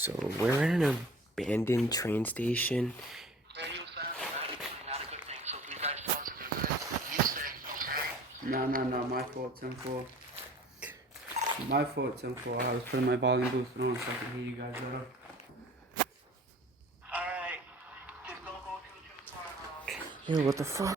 So we're in an abandoned train station. Radio silence is actually not a good thing. So if you guys talk to me, you say, okay? No, my fault, 10-4. My fault, 10-4. I was putting my volume boost on so I can hear you guys better. Alright. Just don't go too far. Yo, what the fuck?